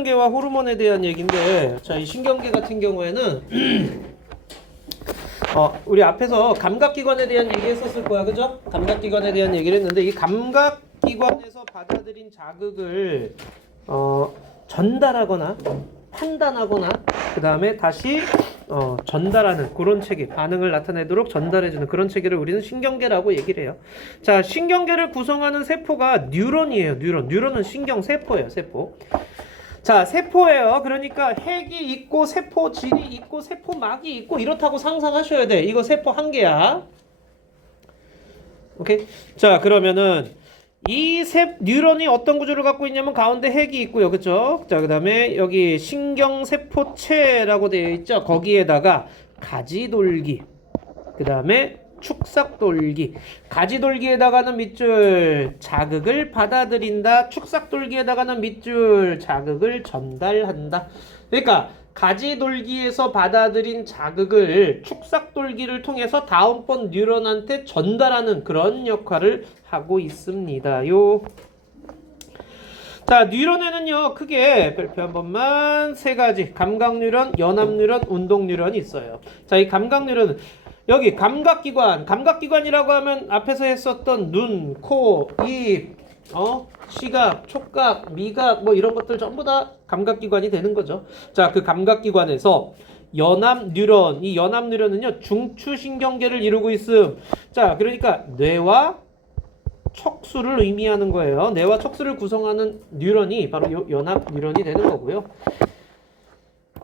신경계와 호르몬에 대한 얘기인데, 자, 이 신경계 같은 경우에는 우리 앞에서 감각기관에 대한 얘기 했었을 거야, 그죠? 감각기관에 대한 얘기를 했는데, 이 감각기관에서 받아들인 자극을 전달하거나 판단하거나 그 다음에 다시 전달하는 그런 체계, 반응을 나타내도록 전달해주는 그런 체계를 우리는 신경계라고 얘기를 해요. 자, 신경계를 구성하는 세포가 뉴런이에요. 뉴런은 신경세포예요. 세포. 자, 세포예요. 그러니까 핵이 있고 세포질이 있고 세포막이 있고 이렇다고 상상하셔야 돼. 이거 세포 한 개야. 오케이? 자, 그러면은 이 뉴런이 어떤 구조를 갖고 있냐면 가운데 핵이 있고요. 그쵸? 자, 그 다음에 여기 신경세포체라고 되어 있죠. 거기에다가 가지돌기, 그 다음에 축삭돌기. 가지돌기에다가는 밑줄 자극을 받아들인다. 축삭돌기에다가는 밑줄 자극을 전달한다. 그러니까 가지돌기에서 받아들인 자극을 축삭돌기를 통해서 다음번 뉴런한테 전달하는 그런 역할을 하고 있습니다요. 자, 뉴런에는요 크게 별표 한 번만 세 가지 감각뉴런, 연합뉴런, 운동뉴런이 있어요. 자, 이 감각뉴런은 여기 감각기관이라고 하면 앞에서 했었던 눈, 코, 입, 시각, 촉각, 미각 뭐 이런 것들 전부 다 감각기관이 되는 거죠. 자, 그 감각기관에서 연합뉴런, 이 연합뉴런은요 중추신경계를 이루고 있음. 자, 그러니까 뇌와 척수를 의미하는 거예요. 뇌와 척수를 구성하는 뉴런이 바로 연합뉴런이 되는 거고요.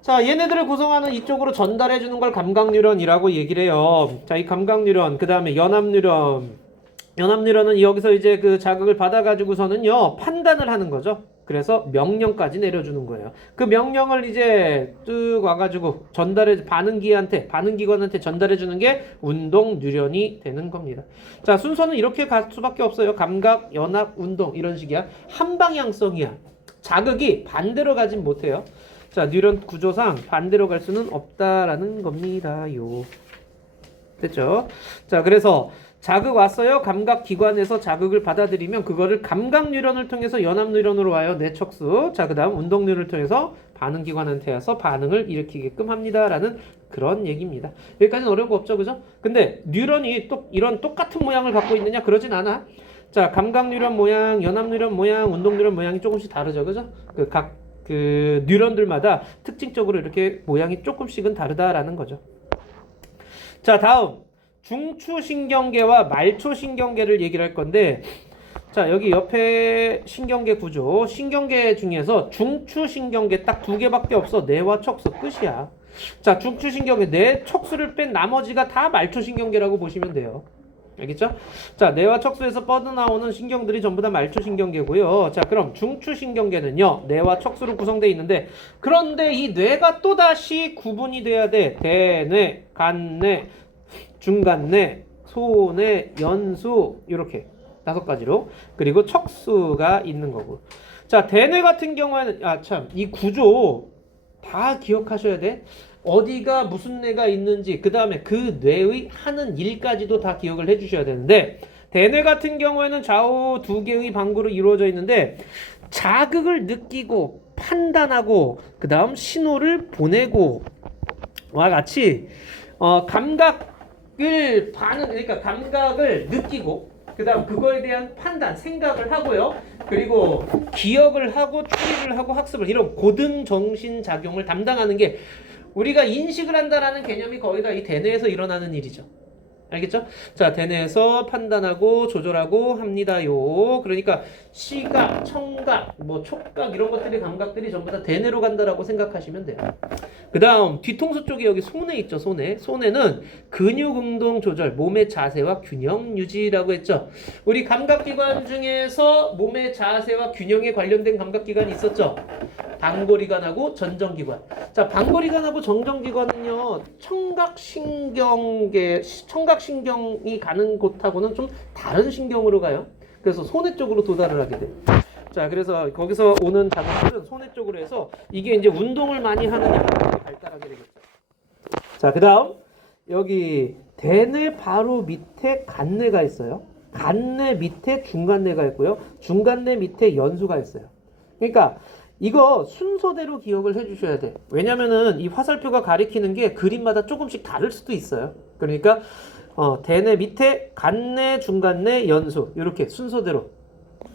자, 얘네들을 구성하는 이쪽으로 전달해주는 걸 감각뉴런이라고 얘기를 해요. 자, 이 감각뉴런, 그 다음에 연합뉴런은 여기서 이제 그 자극을 받아가지고서는요, 판단을 하는 거죠. 그래서 명령까지 내려주는 거예요. 그 명령을 이제 쭉 와가지고 반응기관한테 전달해주는 게 운동뉴런이 되는 겁니다. 자, 순서는 이렇게 갈 수밖에 없어요. 감각, 연합, 운동 이런 식이야. 한방향성이야. 자극이 반대로 가진 못해요. 자, 뉴런 구조상 반대로 갈 수는 없다라는 겁니다요. 됐죠? 자, 그래서 자극 왔어요. 감각기관에서 자극을 받아들이면 그거를 감각뉴런을 통해서 연합뉴런으로 와요. 뇌척수. 자, 그 다음 운동뉴런을 통해서 반응기관한테 와서 반응을 일으키게끔 합니다라는 그런 얘기입니다. 여기까지는 어려운 거 없죠, 그죠? 근데 뉴런이 또 이런 똑같은 모양을 갖고 있느냐? 그러진 않아. 자, 감각뉴런 모양, 연합뉴런 모양, 운동뉴런 모양이 조금씩 다르죠, 그죠? 그 뉴런들마다 특징적으로 이렇게 모양이 조금씩은 다르다라는 거죠. 자, 다음 중추신경계와 말초신경계를 얘기를 할 건데, 자, 여기 옆에 신경계 구조, 신경계 중에서 중추신경계 딱 두 개밖에 없어. 뇌와 척수 끝이야. 자, 중추신경계, 뇌, 척수를 뺀 나머지가 다 말초신경계라고 보시면 돼요. 알겠죠? 자, 뇌와 척수에서 뻗어나오는 신경들이 전부 다 말초신경계고요. 자, 그럼 중추신경계는요, 뇌와 척수로 구성되어 있는데, 그런데 이 뇌가 또다시 구분이 돼야 돼. 대뇌, 간뇌, 중간뇌, 소뇌, 연수, 이렇게 5가지로. 그리고 척수가 있는 거고. 자, 대뇌 같은 경우에는, 이 구조 다 기억하셔야 돼. 어디가 무슨 뇌가 있는지, 그 다음에 그 뇌의 하는 일까지도 다 기억을 해주셔야 되는데, 대뇌 같은 경우에는 좌우 2개의 방구로 이루어져 있는데, 자극을 느끼고 판단하고 그 다음 신호를 보내고 와 같이 그러니까 감각을 느끼고 그 다음 그거에 대한 판단, 생각을 하고요. 그리고 기억을 하고 추리를 하고 학습을, 이런 고등정신작용을 담당하는 게 우리가 인식을 한다라는 개념이 거의 다 이 대뇌에서 일어나는 일이죠. 알겠죠? 자, 대뇌에서 판단하고 조절하고 합니다요. 그러니까 시각, 청각, 뭐 촉각 이런 것들이 감각들이 전부 다 대뇌로 간다라고 생각하시면 돼요. 그 다음 뒤통수 쪽에 여기 소뇌 있죠. 소뇌는 근육 운동 조절, 몸의 자세와 균형 유지라고 했죠. 우리 감각기관 중에서 몸의 자세와 균형에 관련된 감각기관이 있었죠. 방골이관하고 전정기관. 자, 방골이관하고 전정기관은요, 청각신경이 가는 곳하고는 좀 다른 신경으로 가요. 그래서 소뇌 쪽으로 도달을 하게 돼요. 자, 그래서 거기서 오는 자극들은 소뇌 쪽으로 해서 이게 이제 운동을 많이 하느냐 이렇게 발달하게 되겠죠. 자, 그 다음 여기 대뇌 바로 밑에 간뇌가 있어요. 간뇌 밑에 중간뇌가 있고요. 중간뇌 밑에 연수가 있어요. 그러니까 이거 순서대로 기억을 해주셔야 돼. 왜냐면은 이 화살표가 가리키는 게 그림마다 조금씩 다를 수도 있어요. 그러니까 대내 밑에 간내, 중간내, 연수 이렇게 순서대로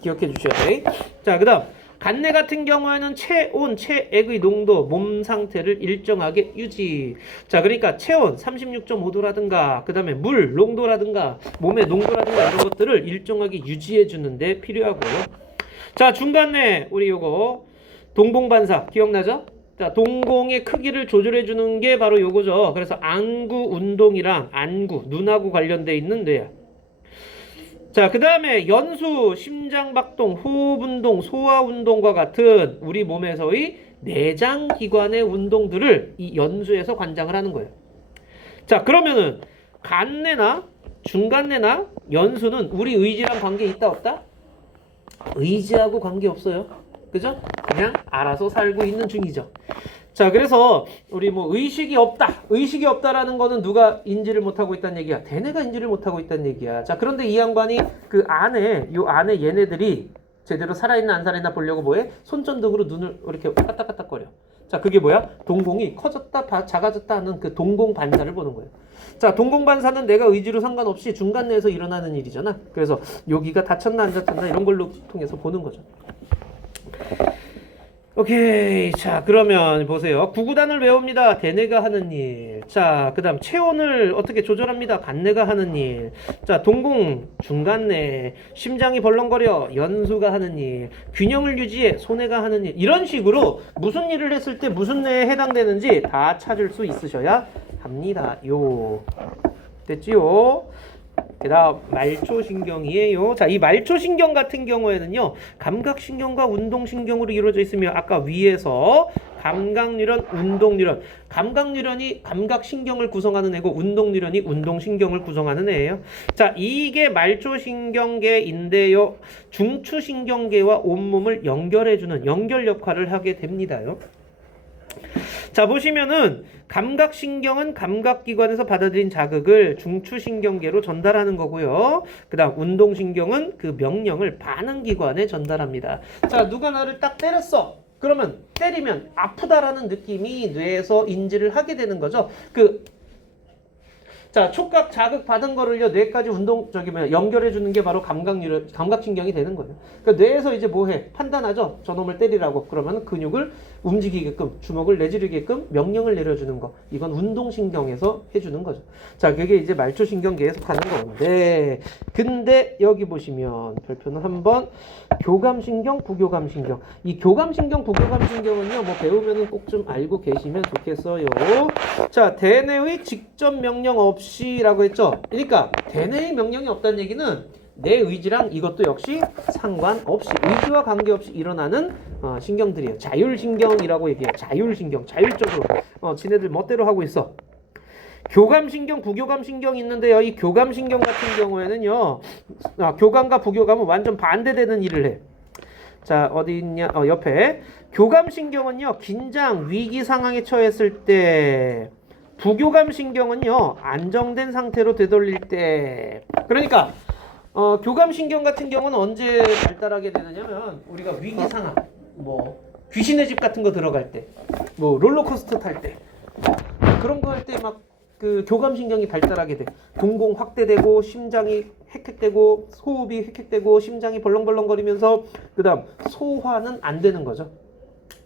기억해 주셔야 돼. 자, 그다음 간내 같은 경우에는 체온, 체액의 농도, 몸 상태를 일정하게 유지. 자, 그러니까 체온 36.5도라든가, 그 다음에 물 농도라든가, 몸의 농도라든가 이런 것들을 일정하게 유지해 주는데 필요하고요. 자, 중간내 우리 요거 동공반사 기억나죠? 자, 동공의 크기를 조절해 주는 게 바로 요거죠. 그래서 안구 운동이랑 안구, 눈하고 관련돼 있는 뇌야. 자, 그 다음에 연수, 심장박동, 호흡운동, 소화운동과 같은 우리 몸에서의 내장기관의 운동들을 이 연수에서 관장을 하는 거예요. 자, 그러면은 간내나 중간내나 연수는 우리 의지랑 관계 있다 없다? 의지하고 관계 없어요. 그죠? 그냥 알아서 살고 있는 중이죠. 자, 그래서 우리 뭐 의식이 없다. 의식이 없다라는 거는 누가 인지를 못하고 있다는 얘기야. 대뇌가 인지를 못하고 있다는 얘기야. 자, 그런데 이 양반이 그 안에 요 안에 얘네들이 제대로 살아있나 안 살아있나 보려고 뭐해? 손전등으로 눈을 이렇게 까딱까딱거려. 자, 그게 뭐야? 동공이 커졌다 작아졌다 하는 그 동공 반사를 보는 거예요. 자, 동공 반사는 내가 의지로 상관없이 중간 내에서 일어나는 일이잖아. 그래서 여기가 다쳤나 안 다쳤나 이런 걸로 통해서 보는 거죠. 오케이. 자, 그러면 보세요. 구구단을 외웁니다. 대뇌가 하는 일. 자, 그 다음 체온을 어떻게 조절합니다. 간뇌가 하는 일. 자, 동공, 중간뇌, 심장이 벌렁거려, 연수가 하는 일. 균형을 유지해, 소뇌가 하는 일. 이런 식으로 무슨 일을 했을 때 무슨 뇌에 해당되는지 다 찾을 수 있으셔야 합니다. 요. 됐지요? 그 다음 말초신경이에요. 자, 이 말초신경 같은 경우에는요, 감각신경과 운동신경으로 이루어져 있으며 아까 위에서 감각뉴런, 운동뉴런, 감각뉴런이 감각신경을 구성하는 애고 운동뉴런이 운동신경을 구성하는 애예요. 자, 이게 말초신경계인데요, 중추신경계와 온몸을 연결해주는 연결 역할을 하게 됩니다요. 자, 보시면은 감각신경은 감각기관에서 받아들인 자극을 중추신경계로 전달하는 거고요. 그 다음 운동신경은 그 명령을 반응기관에 전달합니다. 자, 누가 나를 딱 때렸어. 그러면 때리면 아프다라는 느낌이 뇌에서 인지를 하게 되는 거죠. 자, 촉각 자극 받은 거를요, 뇌까지 연결해 주는 게 바로 감각신경이 되는 거예요. 그러니까 뇌에서 이제 뭐 해? 판단하죠? 저놈을 때리라고. 그러면 근육을 움직이게끔, 주먹을 내지르게끔 명령을 내려주는 거. 이건 운동신경에서 해주는 거죠. 자, 그게 이제 말초신경계에 속하는 건데, 근데 여기 보시면 별표는 한번 교감신경, 부교감신경. 이 교감신경, 부교감신경은요, 뭐 배우면은 꼭 좀 알고 계시면 좋겠어요. 자, 대뇌의 직접 명령 없이라고 했죠. 그러니까 대뇌의 명령이 없다는 얘기는 내 의지랑 이것도 역시 상관없이, 의지와 관계없이 일어나는 신경들이에요. 자율신경이라고 얘기해요. 자율신경, 자율적으로 지네들 멋대로 하고 있어. 교감신경, 부교감신경이 있는데요. 이 교감신경 같은 경우에는요, 교감과 부교감은 완전 반대되는 일을 해. 자, 어디 있냐? 옆에. 교감신경은요, 긴장, 위기 상황에 처했을 때, 부교감신경은요, 안정된 상태로 되돌릴 때. 그러니까 교감신경 같은 경우는 언제 발달하게 되느냐면 우리가 위기 상황, 뭐 귀신의 집 같은 거 들어갈 때, 뭐 롤러코스터 탈 때, 그런 거 할 때 막 그 교감신경이 발달하게 돼. 동공 확대되고 심장이 헥헥대고 호흡이 헥헥대고 심장이 벌렁벌렁거리면서 그다음 소화는 안 되는 거죠.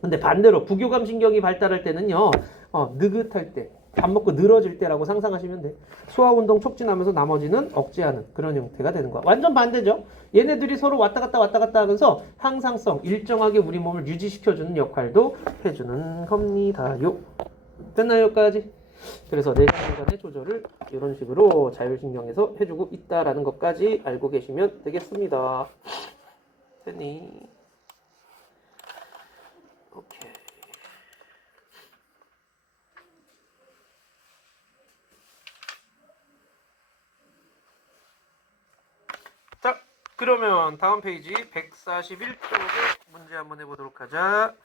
근데 반대로 부교감신경이 발달할 때는요, 느긋할 때, 밥 먹고 늘어질 때라고 상상하시면 돼. 소화운동 촉진하면서 나머지는 억제하는 그런 형태가 되는 거야. 완전 반대죠. 얘네들이 서로 왔다 갔다 하면서 항상성, 일정하게 우리 몸을 유지시켜주는 역할도 해주는 겁니다요. 됐나요, 여기까지? 그래서 내장기관의 조절을 이런 식으로 자율신경에서 해주고 있다라는 것까지 알고 계시면 되겠습니다. 됐니? 오케이. 자, 그러면 다음 페이지 141쪽에 문제 한번 해보도록 하자.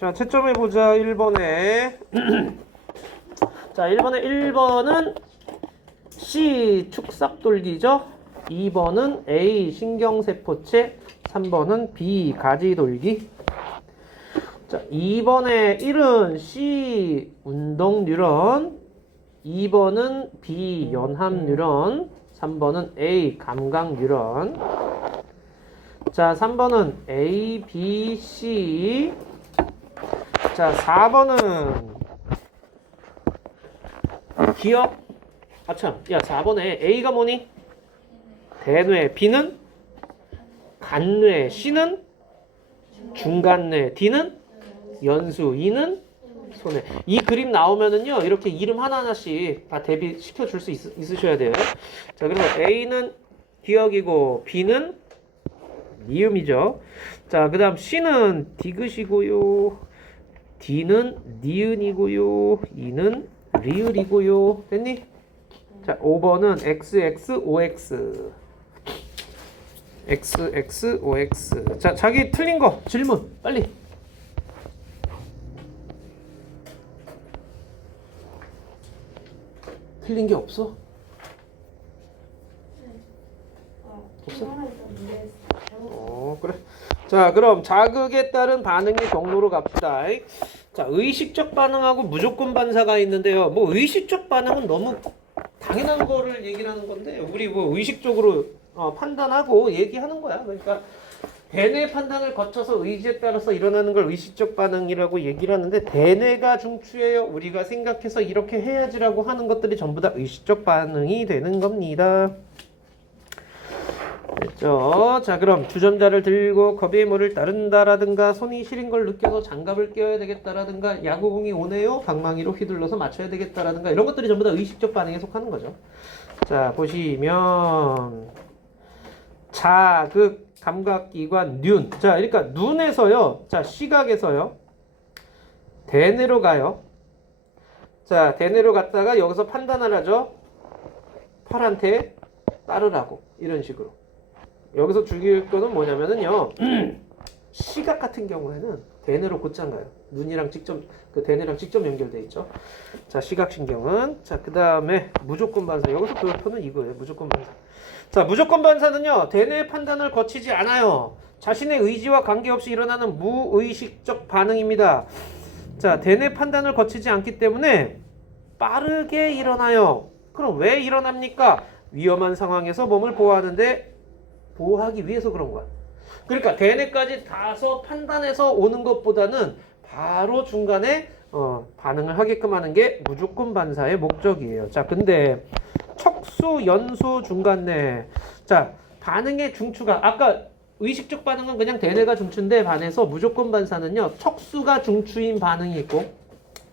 자, 채점해 보자. 1번에. 자, 1번은 C 축삭돌기죠. 2번은 A 신경세포체, 3번은 B 가지돌기. 자, 2번에 1은 C 운동뉴런, 2번은 B 연합뉴런, 3번은 A 감각뉴런. 자, 3번은 A, B, C. 자, 4번은 기억. 아참, 야, 4번에 A가 뭐니? 대뇌, B는 간뇌, C는 중간뇌, D는 연수, E는 손해. 이 그림 나오면은요, 이렇게 이름 하나하나씩 다 대비시켜 줄 수 있으셔야 돼요. 자, 그래서 A는 기억이고, B는 니음이죠. 자, 그 다음 C는 디귿이고요, D는 니은이고요, E는 리을이고요. 됐니? 자, 5번은 XXOX. XXOX. 자, 자기 틀린 거 질문 빨리. 틀린 게 없어? 없어? 그래. 자, 그럼 자극에 따른 반응의 경로로 갑시다. 자, 의식적 반응하고 무조건 반사가 있는데요. 뭐 의식적 반응은 너무 당연한 거를 얘기를 하는 건데, 우리 뭐 의식적으로 판단하고 얘기하는 거야. 그러니까 대뇌 판단을 거쳐서 의지에 따라서 일어나는 걸 의식적 반응이라고 얘기를 하는데, 대뇌가 중추예요. 우리가 생각해서 이렇게 해야지라고 하는 것들이 전부 다 의식적 반응이 되는 겁니다. 됐죠? 자, 그럼 주전자를 들고 겁이 뭐를 따른다라든가, 손이 시린 걸 느껴서 장갑을 껴야 되겠다라든가, 야구공이 오네요, 방망이로 휘둘러서 맞춰야 되겠다라든가, 이런 것들이 전부 다 의식적 반응에 속하는 거죠. 자, 보시면 자극, 감각기관, 눈. 자, 그러니까 눈에서요, 자, 시각에서요, 대뇌로 가요. 자, 대뇌로 갔다가 여기서 판단을 하죠. 팔한테 따르라고, 이런 식으로. 여기서 주의할 거는 뭐냐면은요, 시각 같은 경우에는 대뇌로 곧장 가요. 눈이랑 직접, 그 대뇌랑 직접 연결돼 있죠. 자, 시각신경은. 자, 그 다음에 무조건 반사. 여기서 배우표는 이거예요. 무조건 반사. 자, 무조건 반사는요, 대뇌 판단을 거치지 않아요. 자신의 의지와 관계없이 일어나는 무의식적 반응입니다. 자, 대뇌 판단을 거치지 않기 때문에 빠르게 일어나요. 그럼 왜 일어납니까? 위험한 상황에서 몸을 보호하는데, 보호하기 위해서 그런 거야. 그러니까 대뇌까지 다서 판단해서 오는 것보다는 바로 중간에 반응을 하게끔 하는 게 무조건 반사의 목적이에요. 자, 근데 척수, 연수, 중간뇌. 자, 반응의 중추가, 아까 의식적 반응은 그냥 대뇌가 중추인데, 반해서 무조건 반사는요, 척수가 중추인 반응이 있고,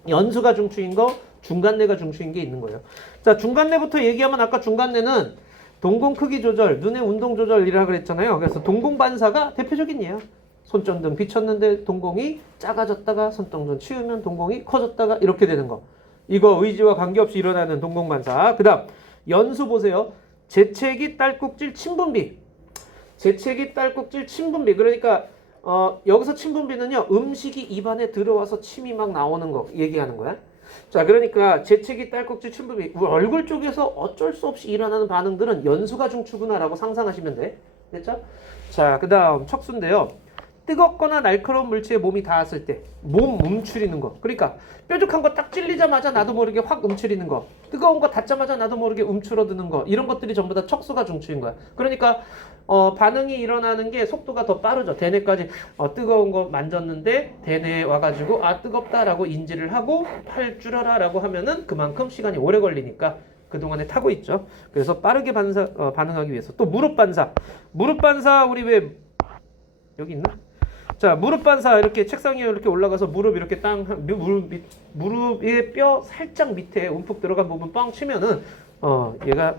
연수가 중추인 거, 중간뇌가 중추인 게 있는 거예요. 자, 중간뇌부터 얘기하면, 아까 중간뇌는 동공 크기 조절, 눈의 운동 조절이라 그랬잖아요. 그래서 동공 반사가 대표적인 예요. 손전등 비쳤는데 동공이 작아졌다가 손전등 치우면 동공이 커졌다가 이렇게 되는 거. 이거 의지와 관계없이 일어나는 동공 반사. 그다음 연수 보세요. 재채기, 딸꾹질, 침분비. 재채기, 딸꾹질, 침분비. 그러니까 여기서 침분비는요, 음식이 입안에 들어와서 침이 막 나오는 거 얘기하는 거야. 자, 그러니까 재채기, 딸꾹질, 침분비, 얼굴 쪽에서 어쩔 수 없이 일어나는 반응들은 연수가 중추구나라고 상상하시면 돼. 됐죠? 자, 그 다음 척수인데요. 뜨겁거나 날카로운 물체에 몸이 닿았을 때 몸 움츠리는 거. 그러니까 뾰족한 거 딱 찔리자마자 나도 모르게 확 움츠리는 거. 뜨거운 거 닿자마자 나도 모르게 움츠러드는 거. 이런 것들이 전부 다 척수가 중추인 거야. 그러니까 반응이 일어나는 게 속도가 더 빠르죠. 대뇌까지 뜨거운 거 만졌는데 대뇌에 와가지고 아 뜨겁다라고 인지를 하고 팔 줄여라 라고 하면은 그만큼 시간이 오래 걸리니까 그동안에 타고 있죠. 그래서 빠르게 반응하기 위해서. 또 무릎 반사. 무릎 반사 우리 왜 여기 있나? 자, 무릎 반사. 이렇게 책상 위에 이렇게 올라가서 무릎 이렇게 무릎의 뼈 살짝 밑에 움푹 들어간 부분 빵 치면은 얘가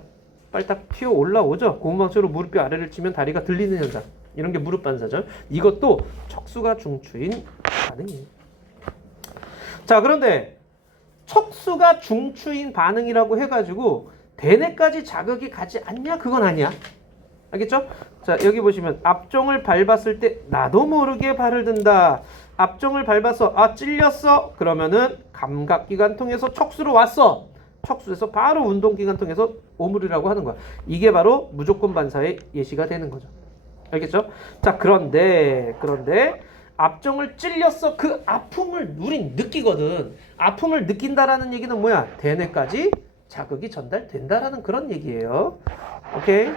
빨딱 튀어 올라오죠. 고무망치로 무릎뼈 아래를 치면 다리가 들리는 현상. 이런 게 무릎 반사죠. 이것도 척수가 중추인 반응이에요. 자, 그런데 척수가 중추인 반응이라고 해가지고 대뇌까지 자극이 가지 않냐? 그건 아니야. 알겠죠? 자, 여기 보시면 앞종을 밟았을 때 나도 모르게 발을 든다. 앞종을 밟았어. 아, 찔렸어. 그러면은 감각기관 통해서 척수로 왔어. 척수에서 바로 운동기관 통해서 오므리라고 하는 거야. 이게 바로 무조건 반사의 예시가 되는 거죠. 알겠죠? 자, 그런데 앞종을 찔렸어. 그 아픔을 우린 느끼거든. 아픔을 느낀다라는 얘기는 뭐야? 대뇌까지 자극이 전달된다라는 그런 얘기예요. 오케이?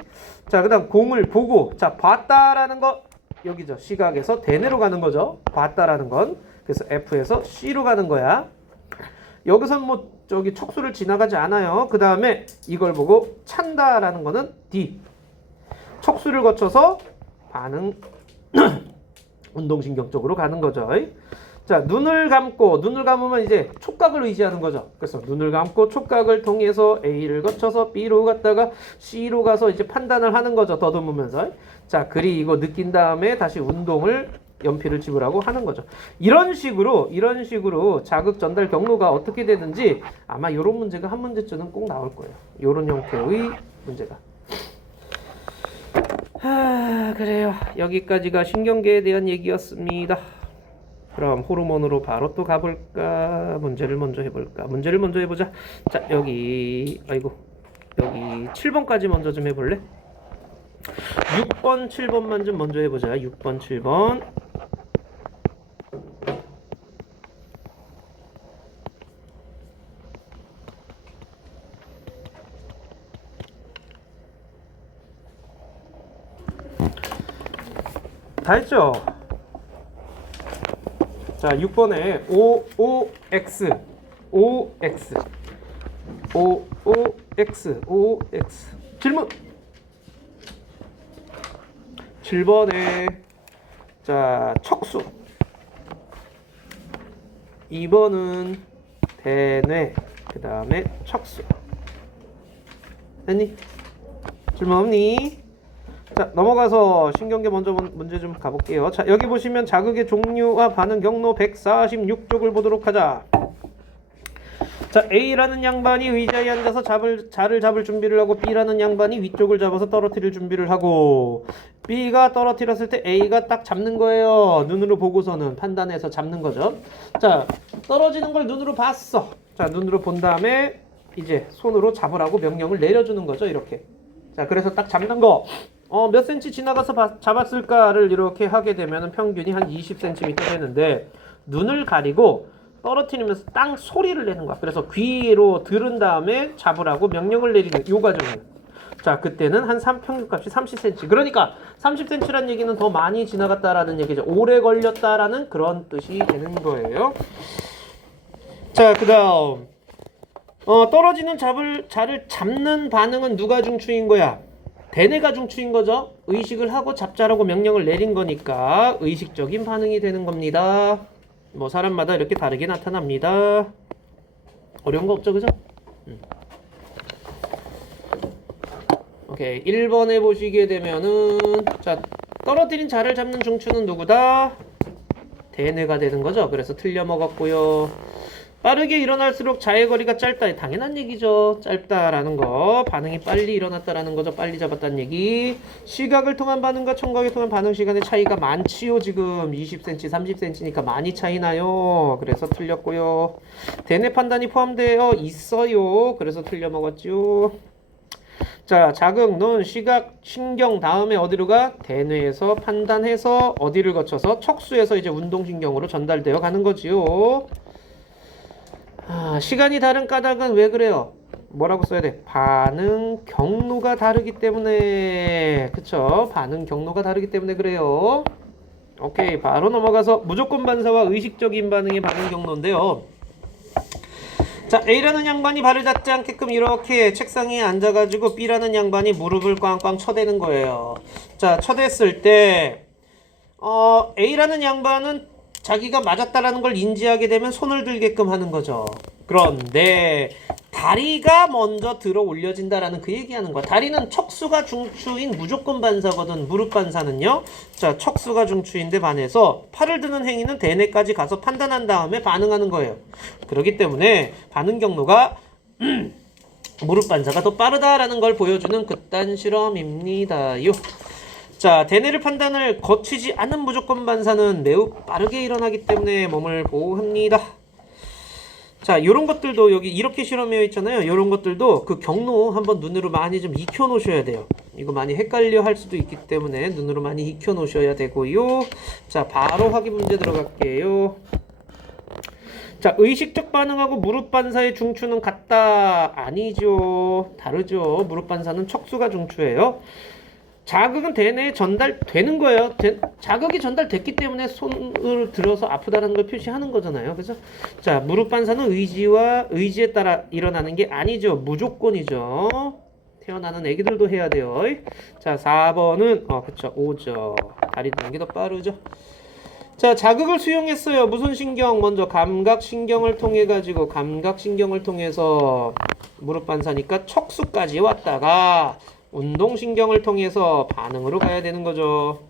자, 그다음 공을 보고, 자, 봤다라는 거 여기죠. 시각에서 대뇌로 가는 거죠. 봤다라는 건. 그래서 F에서 C로 가는 거야. 여기선 뭐 저기 척수를 지나가지 않아요. 그 다음에 이걸 보고 찬다라는 거는 D. 척수를 거쳐서 반응 운동신경 쪽으로 가는 거죠. 자, 눈을 감으면 이제 촉각을 의지하는 거죠. 그래서 눈을 감고 촉각을 통해서 A를 거쳐서 B로 갔다가 C로 가서 이제 판단을 하는 거죠. 더듬으면서. 자, 그리고 느낀 다음에 다시 운동을 연필을 집으라고 하는 거죠. 이런 식으로 자극 전달 경로가 어떻게 되는지 아마 이런 문제가 한 문제쯤은 꼭 나올 거예요. 이런 형태의 문제가. 그래요. 여기까지가 신경계에 대한 얘기였습니다. 그럼 호르몬으로 바로 또 가볼까? 문제를 먼저 해보자. 자, 여기 7번까지 먼저 좀 해볼래? 6번, 7번만 좀 먼저 해보자. 6번, 7번. 다 했죠? 자, 6번에 OX 질문. 7번에 자, 척수. 2번은 대뇌. 그 다음에 척수. 됐니? 질문 없니? 자, 넘어가서 신경계 먼저 문제 좀 가볼게요. 자, 여기 보시면 자극의 종류와 반응 경로 146쪽을 보도록 하자. 자, A라는 양반이 의자에 앉아서 자를 잡을 준비를 하고 B라는 양반이 위쪽을 잡아서 떨어뜨릴 준비를 하고 B가 떨어뜨렸을 때 A가 딱 잡는 거예요. 눈으로 보고서는 판단해서 잡는 거죠. 자, 떨어지는 걸 눈으로 봤어. 자, 눈으로 본 다음에 이제 손으로 잡으라고 명령을 내려주는 거죠. 이렇게. 자, 그래서 딱 잡는 거. 몇 cm 지나가서 잡았을까를 이렇게 하게 되면 평균이 한 20cm 되는데 눈을 가리고 떨어뜨리면서 땅 소리를 내는 거야. 그래서 귀로 들은 다음에 잡으라고 명령을 내리는 요 과정이에요. 자, 그때는 한 평균값이 30cm. 그러니까 30cm란 얘기는 더 많이 지나갔다라는 얘기죠. 오래 걸렸다라는 그런 뜻이 되는 거예요. 자, 그 다음 떨어지는 자를 잡는 반응은 누가 중추인 거야? 대뇌가 중추인 거죠. 의식을 하고 잡자라고 명령을 내린 거니까 의식적인 반응이 되는 겁니다. 뭐 사람마다 이렇게 다르게 나타납니다. 어려운 거 없죠, 그죠? 오케이. 1번에 보시게 되면은 자, 떨어뜨린 자를 잡는 중추는 누구다? 대뇌가 되는 거죠. 그래서 틀려 먹었고요. 빠르게 일어날수록 자의 거리가 짧다. 당연한 얘기죠. 짧다라는 거. 반응이 빨리 일어났다라는 거죠. 빨리 잡았다는 얘기. 시각을 통한 반응과 청각을 통한 반응 시간의 차이가 많지요. 지금 20cm, 30cm니까 많이 차이 나요. 그래서 틀렸고요. 대뇌 판단이 포함되어 있어요. 그래서 틀려 먹었죠. 자, 자극, 눈, 시각, 신경 다음에 어디로 가? 대뇌에서 판단해서 어디를 거쳐서 척수에서 이제 운동신경으로 전달되어 가는 거지요. 시간이 다른 까닭은 왜 그래요? 뭐라고 써야 돼? 반응 경로가 다르기 때문에. 그쵸? 반응 경로가 다르기 때문에 그래요. 오케이. 바로 넘어가서 무조건 반사와 의식적인 반응의 반응 경로인데요. 자, A라는 양반이 발을 닿지 않게끔 이렇게 책상에 앉아가지고 B라는 양반이 무릎을 꽝꽝 쳐대는 거예요. 자, 쳐댔을 때 A라는 양반은 자기가 맞았다라는 걸 인지하게 되면 손을 들게끔 하는 거죠. 그런데 다리가 먼저 들어 올려진다라는 그 얘기하는 거야. 다리는 척수가 중추인 무조건 반사거든. 무릎 반사는요. 자, 척수가 중추인데 반해서 팔을 드는 행위는 대뇌까지 가서 판단한 다음에 반응하는 거예요. 그렇기 때문에 반응 경로가 무릎 반사가 더 빠르다라는 걸 보여주는 그딴 실험입니다요. 자, 대뇌를 판단을 거치지 않는 무조건 반사는 매우 빠르게 일어나기 때문에 몸을 보호합니다. 자, 요런 것들도 여기 이렇게 실험되어 있잖아요. 요런 것들도 그 경로 한번 눈으로 많이 좀 익혀 놓으셔야 돼요. 이거 많이 헷갈려 할 수도 있기 때문에 눈으로 많이 익혀 놓으셔야 되고요. 자, 바로 확인 문제 들어갈게요. 자, 의식적 반응하고 무릎 반사의 중추는 같다. 아니죠. 다르죠. 무릎 반사는 척수가 중추예요. 자극은 대뇌에 전달되는 거예요. 자극이 전달됐기 때문에 손을 들어서 아프다는 걸 표시하는 거잖아요. 그죠? 자, 무릎 반사는 의지에 따라 일어나는 게 아니죠. 무조건이죠. 태어나는 애기들도 해야 돼요. 자, 4번은 그쵸. 5죠. 다리 드는 게 더 빠르죠. 자, 자극을 수용했어요. 무슨 신경? 먼저 감각신경을 통해 가지고 감각신경을 통해서 무릎 반사니까 척수까지 왔다가 운동신경을 통해서 반응으로 가야 되는 거죠.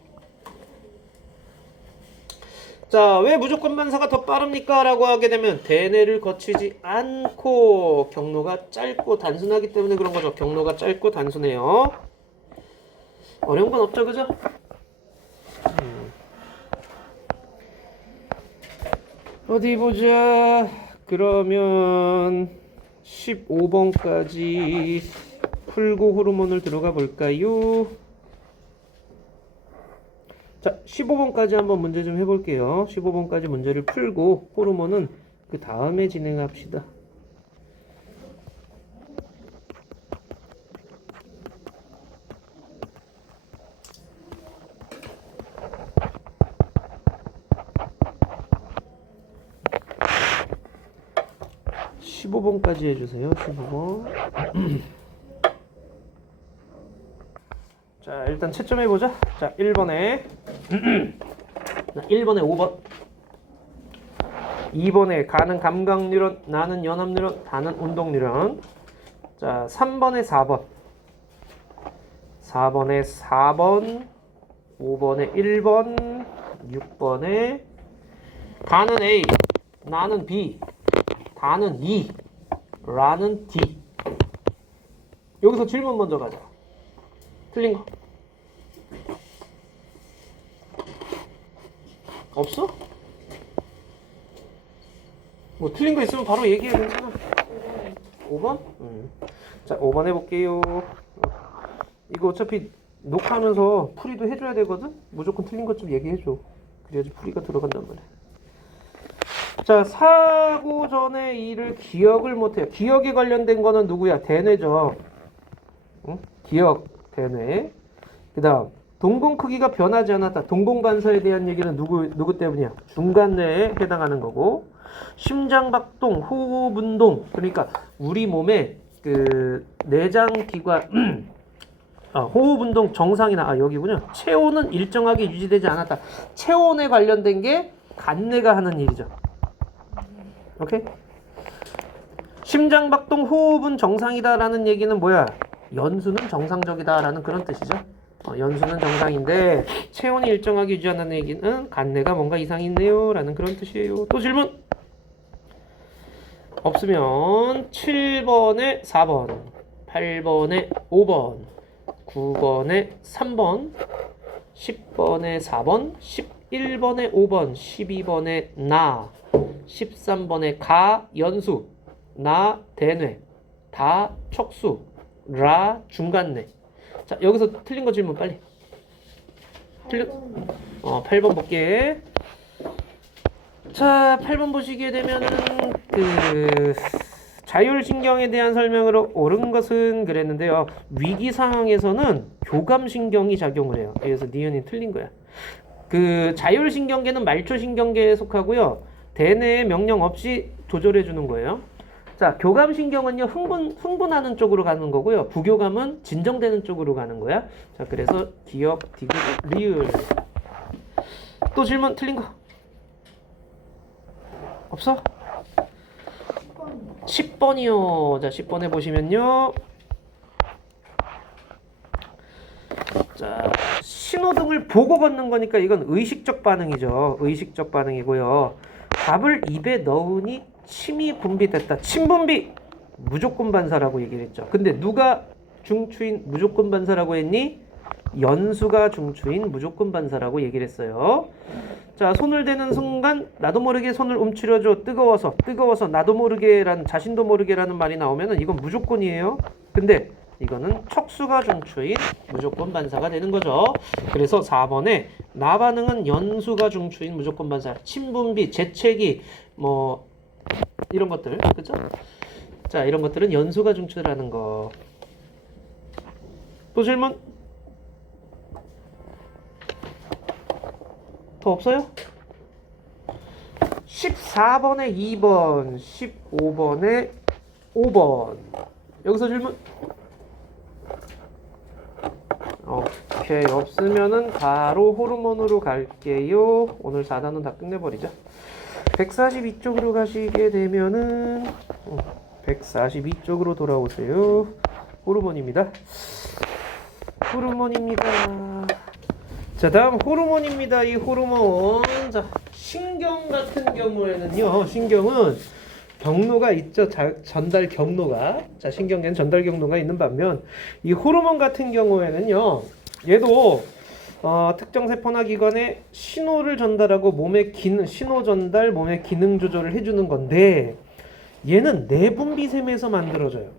자, 왜 무조건 반사가 더 빠릅니까? 라고 하게 되면 대뇌를 거치지 않고 경로가 짧고 단순하기 때문에 그런 거죠. 경로가 짧고 단순해요. 어려운 건 없죠, 그죠? 어디 보자. 그러면 15번까지 풀고 호르몬을 들어가 볼까요? 자, 15번까지 한번 문제 좀 해볼게요. 15번까지 문제를 풀고 호르몬은 그 다음에 진행합시다. (15번까지) 해주세요. 15번. 자, 일단 채점해보자. 자, 1번에 1번에 5번 2번에 가는 감각뉴런, 나는 연합뉴런, 다는 운동뉴런. 자, 3번에 4번 4번에 4번 5번에 1번 6번에 가는 A, 나는 B, 다는 E, 라는 D. 여기서 질문 먼저 가자. 틀린 거 없어? 뭐 틀린 거 있으면 바로 얘기해. 괜찮아. 5번? 자, 5번 해볼게요. 이거 어차피 녹화하면서 풀이도 해줘야 되거든? 무조건 틀린 것 좀 얘기해줘. 그래야지 풀이가 들어간단 말이야. 자, 사고 전에 일을 기억을 못해요. 기억에 관련된 거는 누구야? 대뇌죠. 응? 기억, 대뇌. 그 다음 동공 크기가 변하지 않았다. 동공 반사에 대한 얘기는 누구 때문이야? 중간뇌에 해당하는 거고. 심장 박동, 호흡 운동. 그러니까 우리 몸에 그 내장 기관 호흡 운동 정상이나 여기군요. 체온은 일정하게 유지되지 않았다. 체온에 관련된 게 간뇌가 하는 일이죠. 오케이? 심장 박동, 호흡은 정상이다라는 얘기는 뭐야? 연수는 정상적이다라는 그런 뜻이죠. 연수는 정상인데 체온이 일정하게 유지한다는 얘기는 간뇌가 뭔가 이상이 있네요 라는 그런 뜻이에요. 또 질문 없으면 7번에 4번 8번에 5번 9번에 3번 10번에 4번 11번에 5번 12번에 나 13번에 가 연수 나 대뇌 다 척수 라 중간뇌. 자, 여기서 틀린 거 질문 빨리. 8번 볼게. 자, 8번 보시게 되면은 그 자율신경에 대한 설명으로 옳은 것은 그랬는데요. 위기 상황에서는 교감신경이 작용을 해요. 그래서 니은이 틀린 거야. 그 자율신경계는 말초신경계에 속하고요. 대뇌의 명령 없이 조절해 주는 거예요. 자, 교감신경은요, 흥분하는 쪽으로 가는 거고요. 부교감은 진정되는 쪽으로 가는 거야. 자, 그래서 기억, 디귿, 리을. 또 질문 틀린 거 없어? 10번이요. 자, 10번에 보시면요. 자, 신호등을 보고 걷는 거니까 이건 의식적 반응이죠. 의식적 반응이고요. 밥을 입에 넣으니 침이 분비됐다. 침 분비 무조건 반사라고 얘기를 했죠. 근데 누가 중추인 무조건 반사라고 했니? 연수가 중추인 무조건 반사라고 얘기를 했어요. 자, 손을 대는 순간 나도 모르게 손을 움츠려줘. 뜨거워서 나도 모르게라는 자신도 모르게라는 말이 나오면은 이건 무조건이에요. 근데 이거는 척수가 중추인 무조건 반사가 되는 거죠. 그래서 4번에 나 반응은 연수가 중추인 무조건 반사. 침분비, 재채기 뭐 이런 것들, 그죠? 자, 이런 것들은 연수가 중추라는 거. 또 질문? 더 없어요? 14번에 2번, 15번에 5번. 여기서 질문? 오케이, 없으면은 바로 호르몬으로 갈게요. 오늘 4단원 다 끝내버리자. 142쪽으로 가시게 되면은 142쪽으로 돌아오세요. 호르몬입니다. 자, 다음 호르몬입니다. 이 호르몬. 자, 신경 같은 경우에는요. 신경은 경로가 있죠. 전달 경로가. 자, 신경계는 전달 경로가 있는 반면 이 호르몬 같은 경우에는요. 얘도 특정 세포나 기관에 신호를 전달하고 몸의 기능, 신호 전달, 몸의 기능 조절을 해주는 건데 얘는 내분비샘에서 만들어져요.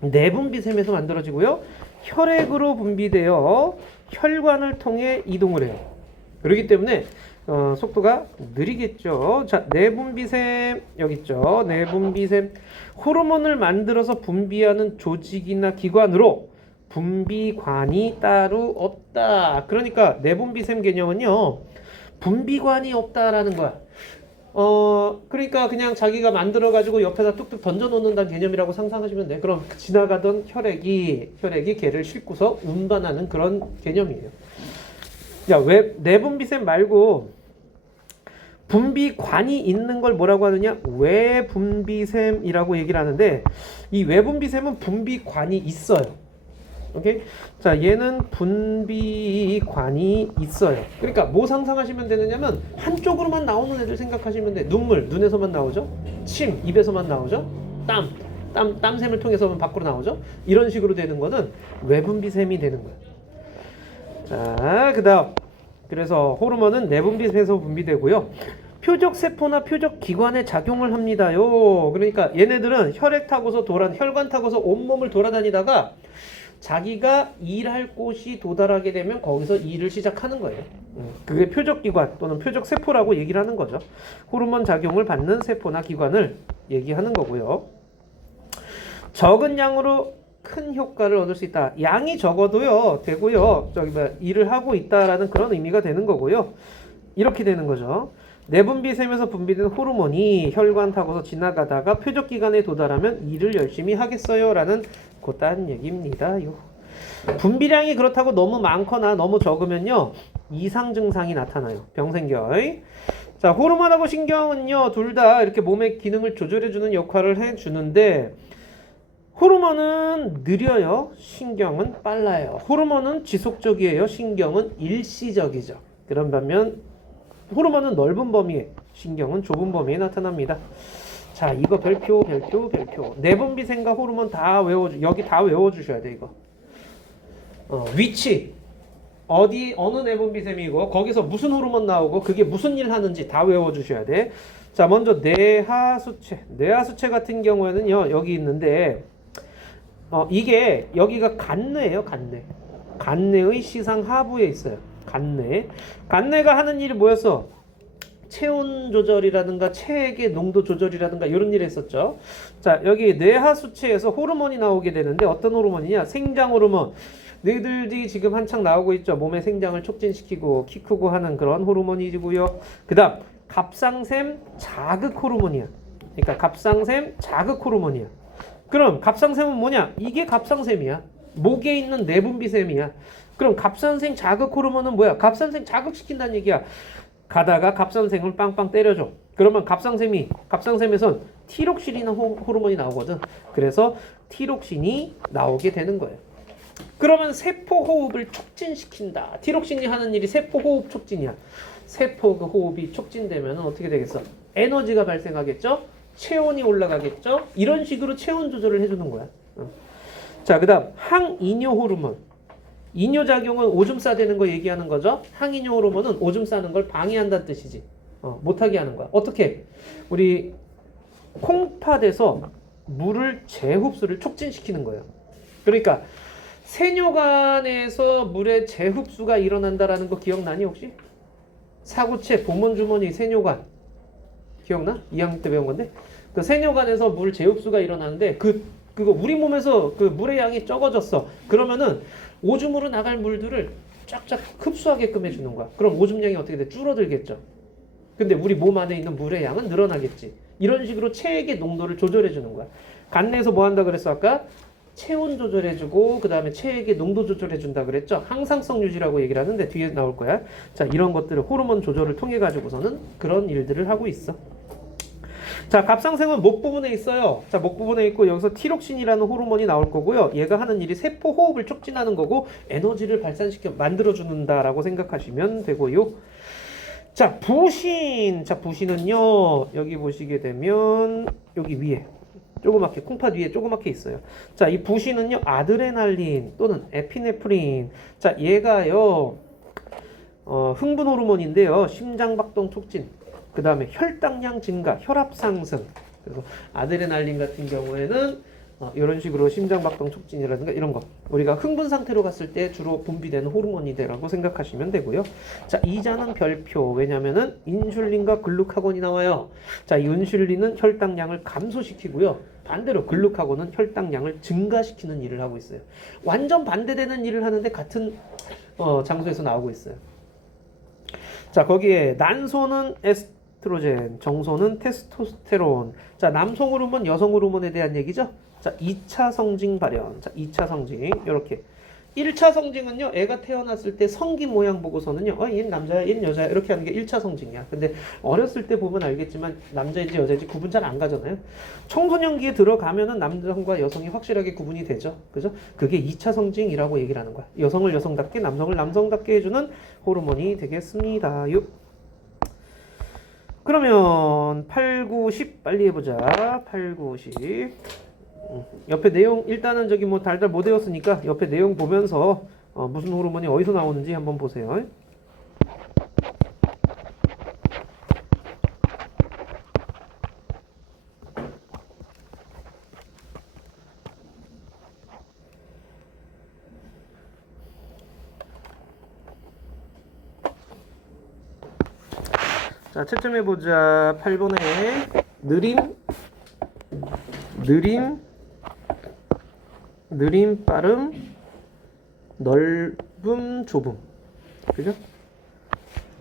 내분비샘에서 만들어지고요. 혈액으로 분비되어 혈관을 통해 이동을 해요. 그렇기 때문에 속도가 느리겠죠. 자, 내분비샘 여기 있죠. 내분비샘 호르몬을 만들어서 분비하는 조직이나 기관으로 분비관이 따로 없다. 그러니까 내분비샘 개념은요. 분비관이 없다라는 거야. 그러니까 그냥 자기가 만들어가지고 옆에다 뚝뚝 던져놓는다는 개념이라고 상상하시면 돼. 그럼 지나가던 혈액이 걔를 싣고서 운반하는 그런 개념이에요. 야, 왜 내분비샘 말고 분비관이 있는 걸 뭐라고 하느냐? 외분비샘이라고 얘기를 하는데 이 외분비샘은 분비관이 있어요. 오케이? 자, 얘는 분비관이 있어요. 그러니까 뭐 상상하시면 되느냐면 한쪽으로만 나오는 애들 생각하시면 돼. 눈물, 눈에서만 나오죠? 침, 입에서만 나오죠? 땀샘을 통해서만 밖으로 나오죠? 이런 식으로 되는 거는 외분비샘이 되는 거야. 자, 그 다음. 그래서 호르몬은 내분비샘에서 분비되고요. 표적 세포나 표적 기관에 작용을 합니다요. 그러니까 얘네들은 혈관 타고서 온몸을 돌아다니다가 자기가 일할 곳이 도달하게 되면 거기서 일을 시작하는 거예요. 그게 표적기관 또는 표적세포라고 얘기를 하는 거죠. 호르몬 작용을 받는 세포나 기관을 얘기하는 거고요. 적은 양으로 큰 효과를 얻을 수 있다. 양이 적어도요 되고요. 일을 하고 있다라는 그런 의미가 되는 거고요. 이렇게 되는 거죠. 내분비샘에서 분비된 호르몬이 혈관 타고서 지나가다가 표적기관에 도달하면 일을 열심히 하겠어요 라는 그딴 얘기입니다. 분비량이 그렇다고 너무 많거나 너무 적으면요 이상 증상이 나타나요. 병 생겨요. 자, 호르몬하고 신경은요 둘 다 이렇게 몸의 기능을 조절해주는 역할을 해주는데 호르몬은 느려요. 신경은 빨라요. 호르몬은 지속적이에요. 신경은 일시적이죠. 그런 반면 호르몬은 넓은 범위에, 신경은 좁은 범위에 나타납니다. 자, 이거 별표. 내분비샘과 호르몬 여기 다 외워주셔야 돼, 이거. 위치, 어느 내분비샘이고, 거기서 무슨 호르몬 나오고, 그게 무슨 일 하는지 다 외워주셔야 돼. 자, 먼저 뇌하수체 같은 경우에는요, 여기 있는데, 이게, 여기가 간뇌예요, 간뇌. 간뇌의 시상 하부에 있어요. 간뇌가 하는 일이 뭐였어? 체온 조절이라든가 체액의 농도 조절이라든가 이런 일을 했었죠. 자, 여기 뇌하수체에서 호르몬이 나오게 되는데 어떤 호르몬이냐? 생장 호르몬. 너희들이 지금 한창 나오고 있죠. 몸의 생장을 촉진시키고 키 크고 하는 그런 호르몬이고요. 그 다음 갑상샘 자극 호르몬이야. 그러니까 갑상샘 자극 호르몬이야. 그럼 갑상샘은 뭐냐? 이게 갑상샘이야. 목에 있는 내분비샘이야. 그럼 갑상샘 자극 호르몬은 뭐야? 갑상샘 자극시킨다는 얘기야. 가다가 갑상샘을 빵빵 때려줘. 그러면 갑상샘에선 티록신이나 호르몬이 나오거든. 그래서 티록신이 나오게 되는 거예요. 그러면 세포 호흡을 촉진시킨다. 티록신이 하는 일이 세포 호흡 촉진이야. 세포 그 호흡이 촉진되면 어떻게 되겠어? 에너지가 발생하겠죠? 체온이 올라가겠죠? 이런 식으로 체온 조절을 해주는 거야. 자, 그 다음 항이뇨 호르몬. 이뇨작용은 오줌 싸대는 거 얘기하는 거죠. 항이뇨 호르몬은 오줌 싸는 걸 방해한다는 뜻이지. 못하게 하는 거야. 어떻게? 우리 콩팥에서 물을 재흡수를 촉진시키는 거예요. 그러니까 세뇨관에서 물의 재흡수가 일어난다라는 거 기억나니 혹시? 사구체, 보문주머니, 세뇨관 기억나? 2학년 때 배운 건데 그 세뇨관에서 물 재흡수가 일어나는데 그거 우리 몸에서 그 물의 양이 적어졌어. 그러면은 오줌으로 나갈 물들을 쫙쫙 흡수하게끔 해주는 거야. 그럼 오줌량이 어떻게 돼? 줄어들겠죠. 근데 우리 몸 안에 있는 물의 양은 늘어나겠지. 이런 식으로 체액의 농도를 조절해 주는 거야. 간 내에서 뭐 한다 그랬어 아까? 체온 조절해주고 그 다음에 체액의 농도 조절해준다 그랬죠. 항상성 유지라고 얘기를 하는데 뒤에 나올 거야. 자, 이런 것들을 호르몬 조절을 통해 가지고서는 그런 일들을 하고 있어. 자, 갑상생은 목 부분에 있어요. 자, 목 부분에 있고 여기서 티록신이라는 호르몬이 나올 거고요. 얘가 하는 일이 세포 호흡을 촉진하는 거고 에너지를 발산시켜 만들어주는다라고 생각하시면 되고요. 자, 부신. 자, 부신은요. 여기 보시게 되면 여기 위에 조그맣게 콩팥 위에 조그맣게 있어요. 자, 이 부신은요. 아드레날린 또는 에피네프린. 자, 얘가요. 흥분 호르몬인데요. 심장박동 촉진. 그 다음에 혈당량 증가, 혈압 상승. 그래서 아드레날린 같은 경우에는 이런 식으로 심장박동 촉진이라든가 이런 거 우리가 흥분 상태로 갔을 때 주로 분비되는 호르몬이라고 생각하시면 되고요. 자, 이자는 별표. 왜냐면은 인슐린과 글루카곤이 나와요. 자, 이 인슐린은 혈당량을 감소시키고요. 반대로 글루카곤은 혈당량을 증가시키는 일을 하고 있어요. 완전 반대되는 일을 하는데 같은 장소에서 나오고 있어요. 자, 거기에 난소는 에스트로겐, 정소는 테스토스테론. 자, 남성 호르몬, 여성 호르몬에 대한 얘기죠. 자, 2차 성징 발현. 자, 2차 성징. 이렇게. 1차 성징은요, 애가 태어났을 때 성기 모양 보고서는요, 얘는 남자야, 얘는 여자야, 이렇게 하는 게 1차 성징이야. 근데 어렸을 때 보면 알겠지만, 남자인지 여자인지 구분 잘 안 가잖아요. 청소년기에 들어가면은 남성과 여성이 확실하게 구분이 되죠. 그죠? 그게 2차 성징이라고 얘기를 하는 거야. 여성을 여성답게, 남성을 남성답게 해주는 호르몬이 되겠습니다. 그러면 8, 9, 10 빨리 해보자. 8, 9, 10. 옆에 내용 일단은 저기 뭐 달달 못 외웠으니까 옆에 내용 보면서 무슨 호르몬이 어디서 나오는지 한번 보세요. 자, 채점해보자. 8번에 느림, 빠름, 넓음, 좁음. 그죠?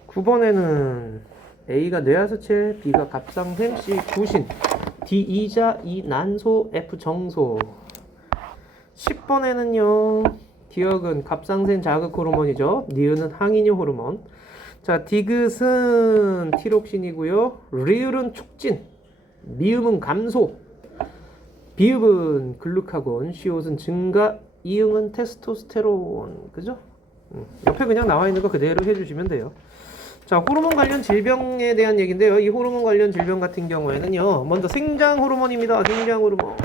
9번에는 A가 뇌하수체, B가 갑상샘, C 부신, D 이자, E 난소, F 정소. 10번에는요. 디귿은 갑상샘 자극 호르몬이죠. 니은은 항이뇨 호르몬. 자, 디귿은 티록신이고요. 리을은 촉진, 미음은 감소, 비읍은 글루카곤, 시옷은 증가, 이응은 테스토스테론. 그죠? 옆에 그냥 나와 있는 거 그대로 해주시면 돼요. 자, 호르몬 관련 질병에 대한 얘기인데요. 이 호르몬 관련 질병 같은 경우에는요. 먼저 생장 호르몬입니다. 생장 호르몬.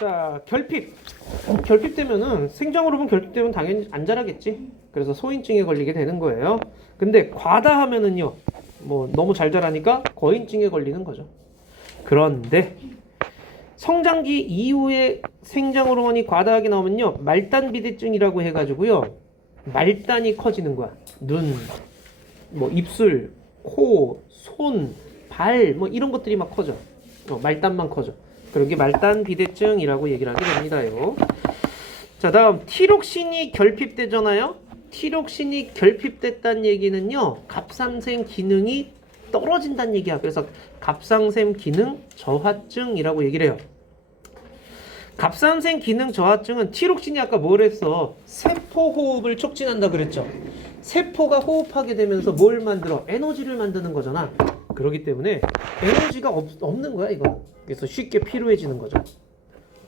자, 결핍되면은 생장 호르몬 결핍되면 당연히 안 자라겠지. 그래서 소인증에 걸리게 되는 거예요. 근데 과다하면은요. 뭐 너무 잘 자라니까 거인증에 걸리는 거죠. 그런데 성장기 이후에 생장 호르몬이 과다하게 나오면요. 말단 비대증이라고 해가지고요. 말단이 커지는 거야. 눈, 뭐 입술, 코, 손, 발, 뭐 이런 것들이 막 커져. 말단만 커져. 그런 게 말단 비대증이라고 얘기를 하게 됩니다요. 자, 다음 티록신이 결핍되잖아요. 티록신이 결핍됐다는 얘기는요. 갑상샘 기능이 떨어진다는 얘기야. 그래서 갑상샘 기능 저하증이라고 얘기를 해요. 갑상샘 기능 저하증은 티록신이 아까 뭘 했어? 세포 호흡을 촉진한다 그랬죠. 세포가 호흡하게 되면서 뭘 만들어? 에너지를 만드는 거잖아. 그렇기 때문에 에너지가 없는 거야 이거. 그래서 쉽게 피로해지는 거죠.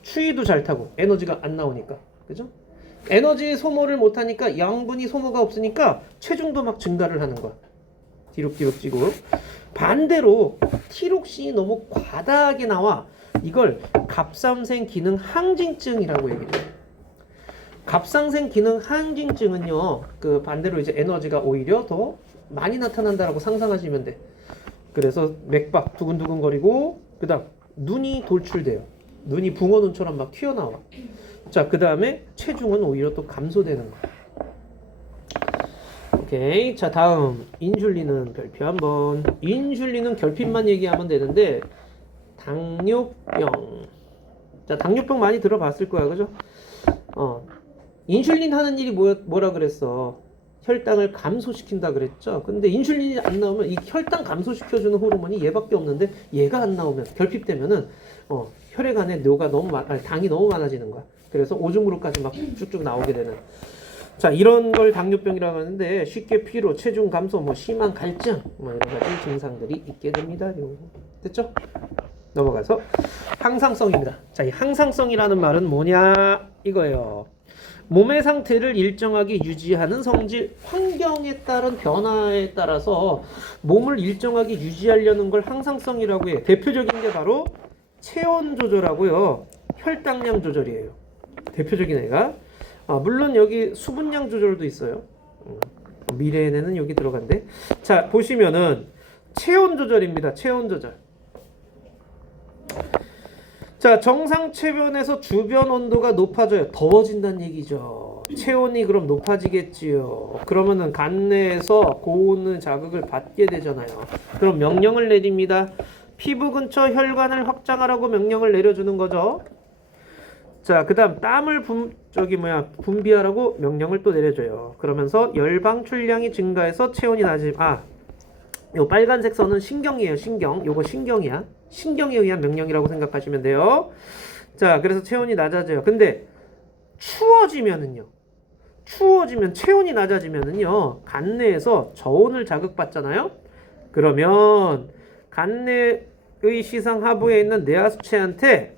추위도 잘 타고 에너지가 안 나오니까. 그죠? 에너지 소모를 못하니까 양분이 소모가 없으니까 체중도 막 증가를 하는 거야. 뒤룩뒤룩 찌고. 반대로 티록신이 너무 과다하게 나와. 이걸 갑상샘 기능 항진증이라고 얘기해요. 갑상생 기능 항진증은요, 그 반대로 이제 에너지가 오히려 더 많이 나타난다라고 상상하시면 돼. 그래서 맥박 두근두근거리고, 그다음 눈이 돌출돼요. 눈이 붕어눈처럼 막 튀어나와. 자, 그 다음에 체중은 오히려 또 감소되는 거야. 오케이. 자, 다음 인슐린은 별표 한번. 인슐린은 결핍만 얘기하면 되는데 당뇨병. 자, 당뇨병 많이 들어봤을 거야, 그죠? 인슐린 하는 일이 뭐라 그랬어? 혈당을 감소시킨다 그랬죠. 근데 인슐린이 안 나오면 이 혈당 감소시켜주는 호르몬이 얘밖에 없는데 얘가 안 나오면 결핍되면은 혈액 안에 뇨가 당이 너무 많아지는 거야. 그래서 오줌으로까지 막 쭉쭉 나오게 되는. 자, 이런 걸 당뇨병이라고 하는데 쉽게 피로, 체중 감소, 뭐 심한 갈증, 뭐 여러 가지 증상들이 있게 됩니다. 됐죠? 넘어가서 항상성입니다. 자, 이 항상성이라는 말은 뭐냐 이거예요. 몸의 상태를 일정하게 유지하는 성질, 환경에 따른 변화에 따라서 몸을 일정하게 유지하려는 걸 항상성이라고 해. 대표적인 게 바로 체온 조절하고요, 혈당량 조절이에요. 대표적인 애가. 물론 여기 수분량 조절도 있어요. 미래에는 여기 들어간대. 자, 보시면은 체온 조절입니다. 체온 조절. 자, 정상 체온에서 주변 온도가 높아져요. 더워진다는 얘기죠. 체온이 그럼 높아지겠지요. 그러면은 간 내에서 고온의 자극을 받게 되잖아요. 그럼 명령을 내립니다. 피부 근처 혈관을 확장하라고 명령을 내려주는 거죠. 자, 그 다음 땀을 분비하라고 명령을 또 내려줘요. 그러면서 열방 출량이 증가해서 체온이 요 빨간색 선은 신경이에요. 신경. 요거 신경이야. 신경에 의한 명령이라고 생각하시면 돼요. 자, 그래서 체온이 낮아져요. 근데 추워지면 체온이 낮아지면은요, 간내에서 저온을 자극받잖아요. 그러면 간내의 시상 하부에 있는 뇌하수체한테,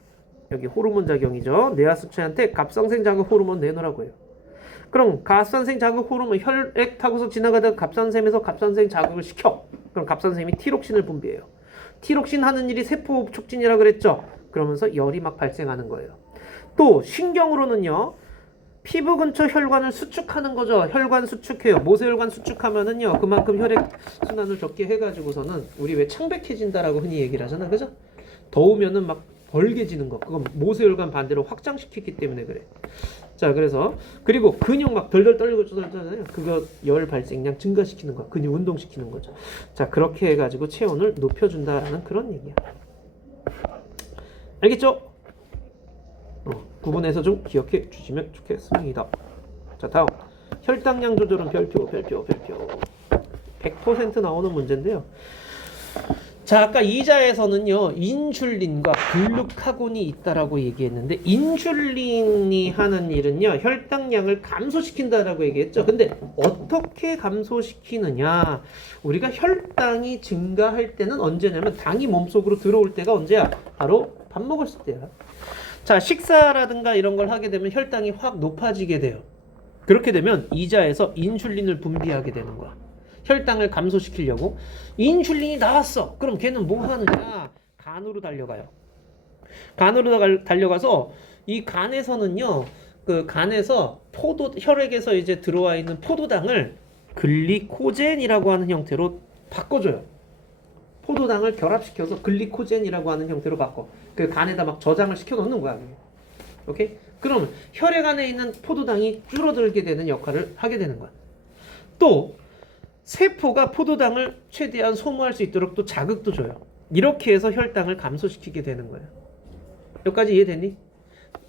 여기 호르몬 작용이죠. 뇌하수체한테 갑상생 자극 호르몬 내놓으라고 해요. 그럼 갑상생 자극 호르몬, 혈액 타고서 지나가다가 갑상샘에서 갑상생 자극을 시켜. 그럼 갑상샘이 티록신을 분비해요. 티록신 하는 일이 세포 촉진이라 그랬죠. 그러면서 열이 막 발생하는 거예요. 또 신경으로는요, 피부 근처 혈관을 수축하는 거죠. 혈관 수축해요. 모세혈관 수축하면은요, 그만큼 혈액 순환을 적게 해가지고서는 우리 왜 창백해진다라고 흔히 얘기를 하잖아, 그죠? 더우면은 막 벌게지는 거, 그건 모세혈관 반대로 확장시키기 때문에 그래. 자, 그리고 근육 막 덜덜 떨리고 쩌잖아요. 그거 열 발생량 증가시키는 거, 근육 운동시키는 거죠. 자, 그렇게 해가지고 체온을 높여준다라는 그런 얘기야. 알겠죠? 구분해서 좀 기억해 주시면 좋겠습니다. 자, 다음 혈당량 조절은 별표 100% 나오는 문제인데요. 자, 아까 2자에서는요, 인슐린과 글루카곤이 있다라고 얘기했는데, 인슐린이 하는 일은요, 혈당량을 감소시킨다라고 얘기했죠. 근데 어떻게 감소시키느냐? 우리가 혈당이 증가할 때는 언제냐면, 당이 몸속으로 들어올 때가 언제야? 바로 밥 먹었을 때야. 자, 식사라든가 이런 걸 하게 되면 혈당이 확 높아지게 돼요. 그렇게 되면 2자에서 인슐린을 분비하게 되는 거야. 혈당을 감소시키려고. 인슐린이 나왔어. 그럼 걔는 뭐 하느냐? 간으로 달려가요. 간으로 달려가서 이 간에서는요, 그 간에서 혈액에서 이제 들어와 있는 포도당을 글리코젠이라고 하는 형태로 바꿔줘요. 포도당을 결합시켜서 글리코젠이라고 하는 형태로 바꿔. 그 간에다 막 저장을 시켜 놓는 거야. 오케이? 그럼 혈액 안에 있는 포도당이 줄어들게 되는 역할을 하게 되는 거야. 또 세포가 포도당을 최대한 소모할 수 있도록 또 자극도 줘요. 이렇게 해서 혈당을 감소시키게 되는 거예요. 여기까지 이해됐니?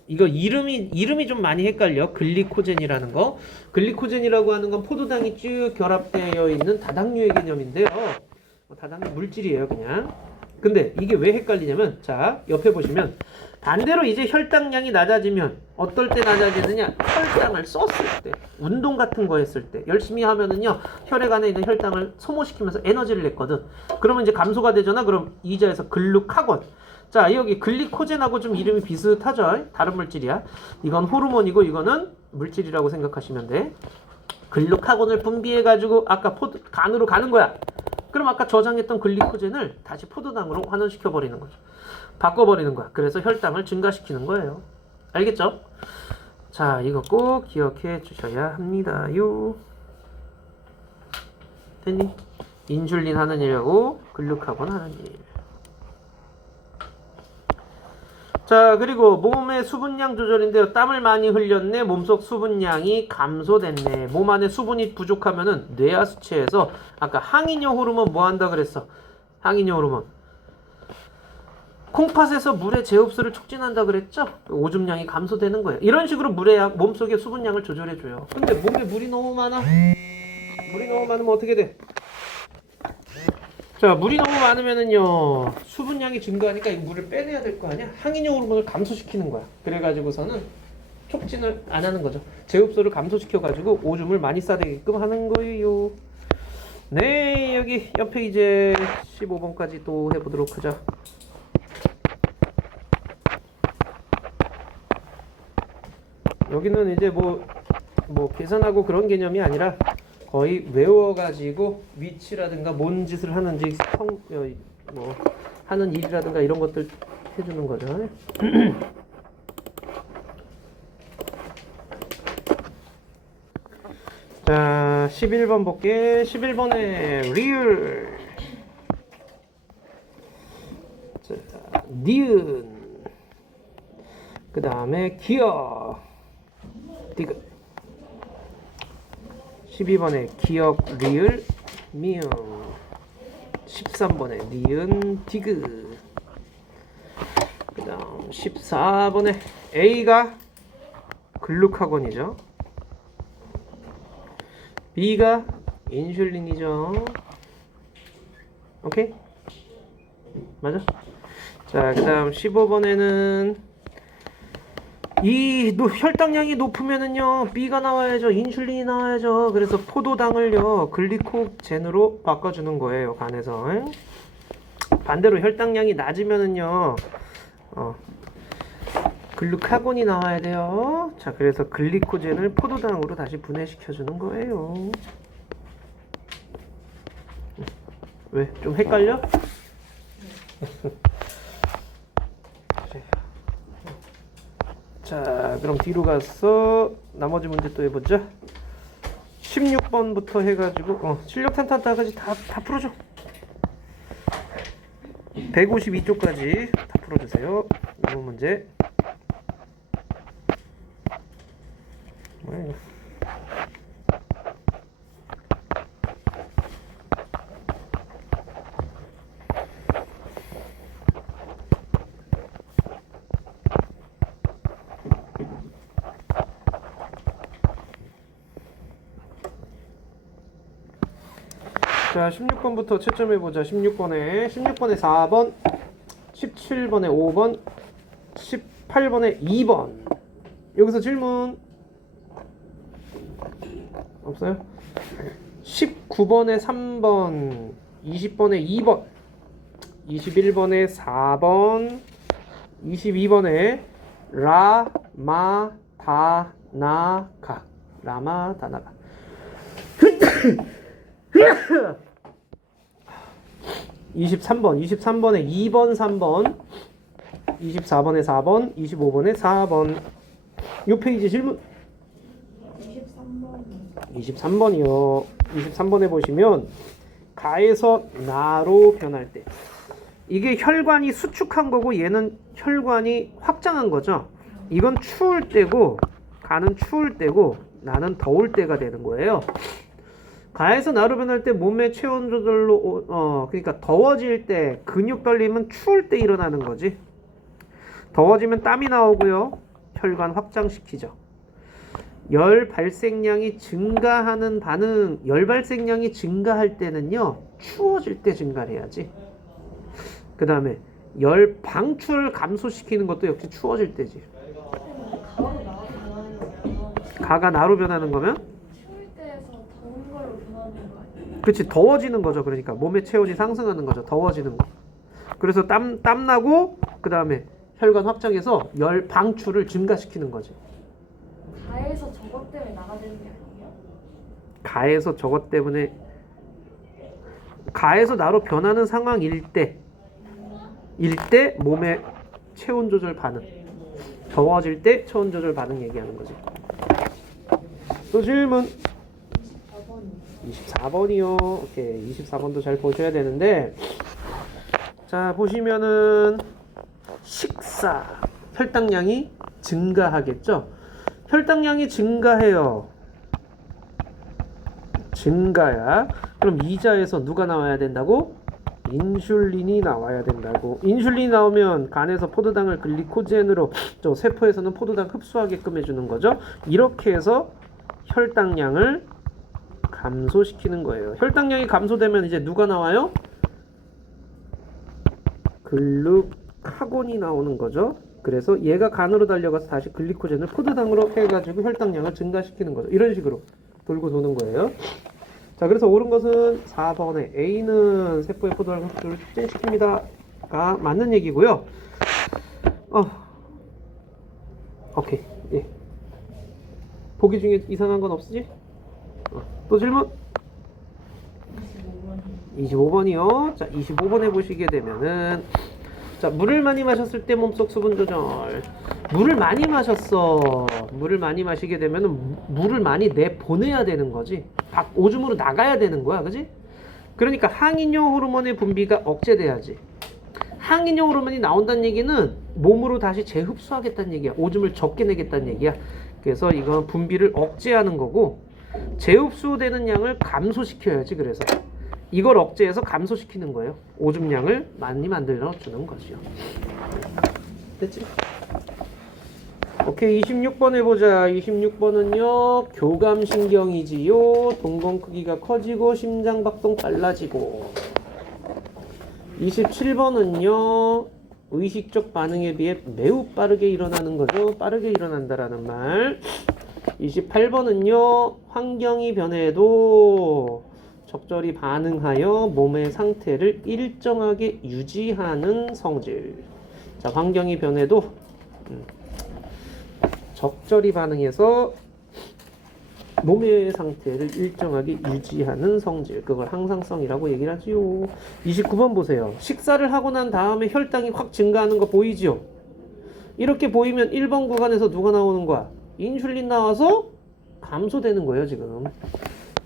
이거 이름이 좀 많이 헷갈려. 글리코젠이라는 거. 글리코젠이라고 하는 건 포도당이 쭉 결합되어 있는 다당류의 개념인데요. 다당류 물질이에요, 그냥. 근데 이게 왜 헷갈리냐면, 자, 옆에 보시면 반대로 이제 혈당량이 낮아지면 어떨 때 낮아지느냐? 혈당을 썼을 때, 운동 같은 거 했을 때 열심히 하면은요, 혈액 안에 있는 혈당을 소모시키면서 에너지를 냈거든. 그러면 이제 감소가 되잖아. 그럼 2자에서 글루카곤. 자, 여기 글리코젠하고 좀 이름이 비슷하죠? 다른 물질이야. 이건 호르몬이고 이거는 물질이라고 생각하시면 돼. 글루카곤을 분비해가지고 아까 간으로 가는 거야. 그럼 아까 저장했던 글리코젠을 다시 포도당으로 환원시켜버리는 거죠. 바꿔버리는 거야. 그래서 혈당을 증가시키는 거예요. 알겠죠? 자, 이거 꼭 기억해 주셔야 합니다요. 됐니? 인슐린 하는 일하고 글루카곤 하는 일. 자, 그리고 몸의 수분량 조절인데요. 땀을 많이 흘렸네. 몸속 수분량이 감소됐네. 몸 안에 수분이 부족하면은 뇌하수체에서 아까 항이뇨 호르몬 뭐 한다 그랬어? 항이뇨 호르몬. 콩팥에서 물의 제흡수를 촉진한다 그랬죠? 오줌량이 감소되는 거예요. 이런 식으로 물의 양, 몸속의 수분량을 조절해줘요. 근데 몸에 물이 너무 많아. 물이 너무 많으면 어떻게 돼? 자, 물이 너무 많으면은요, 수분량이 증가하니까 이 물을 빼내야 될 거 아니야? 항이뇨 호르몬을 감소시키는 거야. 그래가지고서는 촉진을 안 하는 거죠. 제흡수를 감소시켜가지고 오줌을 많이 싸대게끔 하는 거예요. 네, 여기 옆에 이제 15번까지 또 해보도록 하자. 여기는 이제 뭐 계산하고 그런 개념이 아니라 거의 외워가지고 위치라든가 뭔 짓을 하는지 뭐 하는 일이라든가 이런 것들 해주는 거죠. 자, 11번 볼게. 11번에 리을. 자, 니은. 그 다음에 기억. 디귿. 12번에 기억 리을 미음. 13번에 니은 디귿. 그 다음 14번에 A가 글루카곤이죠. B가 인슐린이죠. 오케이? 맞아? 자, 그 다음 15번에는 이 혈당량이 높으면은요 B가 나와야죠. 인슐린이 나와야죠. 그래서 포도당을요 글리코젠으로 바꿔주는 거예요, 간에서. 반대로 혈당량이 낮으면은요 글루카곤이 나와야 돼요. 자, 그래서 글리코젠을 포도당으로 다시 분해시켜주는 거예요. 왜? 좀 헷갈려? 자, 그럼 뒤로 가서 나머지 문제 또 해보자. 16번부터 해가지고 실력 탄탄까지 다 풀어줘. 152쪽까지 다 풀어주세요. 이번 문제. 뭐야 이거. 자, 16번부터 채점해보자. 16번에 4번, 17번에 5번, 18번에 2번. 여기서 질문 없어요? 19번에 3번, 20번에 2번, 21번에 4번, 22번에 라마다나가. 23번에 2번, 3번, 24번에 4번, 25번에 4번. 요 페이지 질문 23번이요. 23번에 보시면 가에서 나로 변할 때 이게 혈관이 수축한 거고 얘는 혈관이 확장한 거죠. 이건 추울 때고 가는 추울 때고 나는 더울 때가 되는 거예요. 가에서 나로 변할 때 몸의 체온 조절로 그러니까 더워질 때 근육 떨림은 추울 때 일어나는 거지. 더워지면 땀이 나오고요. 혈관 확장시키죠. 열 발생량이 증가하는 반응, 열 발생량이 증가할 때는요. 추워질 때 증가를 해야지. 그 다음에 열 방출을 감소시키는 것도 역시 추워질 때지. 가가 나로 변하는 거면? 그렇지, 더워지는 거죠. 그러니까 몸의 체온이 상승하는 거죠. 더워지는 거. 그래서 땀 나고 그 다음에 혈관 확장해서 열 방출을 증가시키는 거지. 가에서 저것 때문에 나가되는 게 아니에요? 가에서 저것 때문에 가에서 나로 변하는 상황일 때 몸의 체온 조절 반응. 더워질 때 체온 조절 반응 얘기하는 거지. 또 질문. 24번이요. 오케이. 24번도 잘 보셔야 되는데, 자, 보시면은 식사, 혈당량이 증가하겠죠? 혈당량이 증가해요. 증가야. 그럼 이자에서 누가 나와야 된다고? 인슐린이 나와야 된다고. 인슐린이 나오면 간에서 포도당을 글리코젠으로, 저 세포에서는 포도당 흡수하게끔 해주는 거죠. 이렇게 해서 혈당량을 감소시키는 거예요. 혈당량이 감소되면 이제 누가 나와요? 글루카곤이 나오는 거죠. 그래서 얘가 간으로 달려가서 다시 글리코젠을 포도당으로 해가지고 혈당량을 증가시키는 거죠. 이런 식으로 돌고 도는 거예요. 자, 그래서 옳은 것은 4번의 A는 세포의 포도당 흡수를 촉진시킵니다가 맞는 얘기고요. 오케이. 예. 보기 중에 이상한 건 없으지? 또 질문? 25번이요. 자, 25번에 보시게 되면은, 자, 물을 많이 마셨을 때 몸속 수분 조절. 물을 많이 마셨어. 물을 많이 마시게 되면은 물을 많이 내보내야 되는 거지. 오줌으로 나가야 되는 거야. 그지? 그러니까 항인효 호르몬의 분비가 억제돼야지. 항인효 호르몬이 나온다는 얘기는 몸으로 다시 재흡수하겠다는 얘기야. 오줌을 적게 내겠다는 얘기야. 그래서 이건 분비를 억제하는 거고, 재흡수되는 양을 감소시켜야지. 그래서 이걸 억제해서 감소시키는 거예요. 오줌량을 많이 만들어 주는 거죠. 됐지? 오케이. 26번 해보자. 26번은요 교감신경이지요. 동공 크기가 커지고 심장박동 빨라지고. 27번은요 의식적 반응에 비해 매우 빠르게 일어나는 거죠. 빠르게 일어난다라는 말. 28번은요 환경이 변해도 적절히 반응하여 몸의 상태를 일정하게 유지하는 성질. 자, 환경이 변해도 적절히 반응해서 몸의 상태를 일정하게 유지하는 성질. 그걸 항상성이라고 얘기를 하지요. 29번 보세요. 식사를 하고 난 다음에 혈당이 확 증가하는 거 보이지요? 이렇게 보이면 1번 구간에서 누가 나오는 거야? 인슐린 나와서 감소되는 거예요, 지금.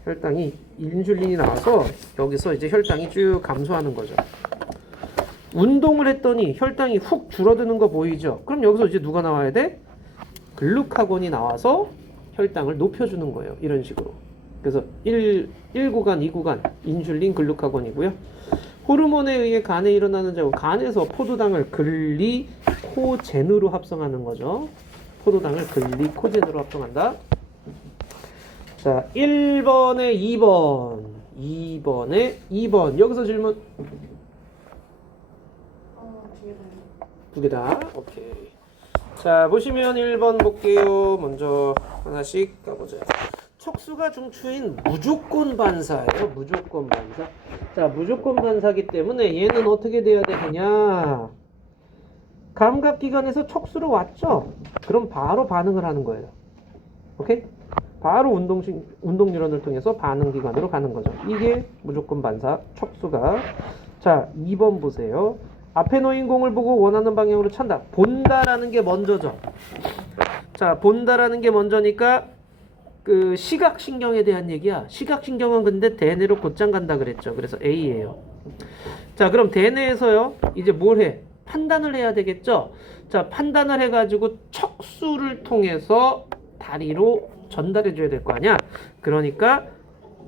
혈당이, 인슐린이 나와서 여기서 이제 혈당이 쭉 감소하는 거죠. 운동을 했더니 혈당이 훅 줄어드는 거 보이죠? 그럼 여기서 이제 누가 나와야 돼? 글루카곤이 나와서 혈당을 높여주는 거예요. 이런 식으로. 그래서 1구간, 2구간 인슐린, 글루카곤이고요. 호르몬에 의해 간에 일어나는 작용, 간에서 포도당을 글리코젠으로 합성하는 거죠. 포도당을 글리코젠으로 합성한다. 자, 1번에 2번, 2번에 2번. 여기서 질문. 두 개 다. 오케이. 자, 보시면 1번 볼게요. 먼저 하나씩 가보자. 척수가 중추인 무조건 반사예요. 무조건 반사. 자, 무조건 반사기 때문에 얘는 어떻게 돼야 되느냐? 감각기관에서 척수로 왔죠? 그럼 바로 반응을 하는 거예요. 오케이? 바로 운동 뉴런을 통해서 반응기관으로 가는 거죠. 이게 무조건 반사 척수가. 자, 2번 보세요. 앞에 놓인 공을 보고 원하는 방향으로 찬다. 본다라는 게 먼저죠. 자, 본다라는 게 먼저니까 그 시각신경에 대한 얘기야. 시각신경은 근데 대뇌로 곧장 간다 그랬죠. 그래서 A예요. 자, 그럼 대뇌에서요 이제 뭘 해? 판단을 해야 되겠죠. 자, 판단을 해가지고 척수를 통해서 다리로 전달해 줘야 될 거 아니야. 그러니까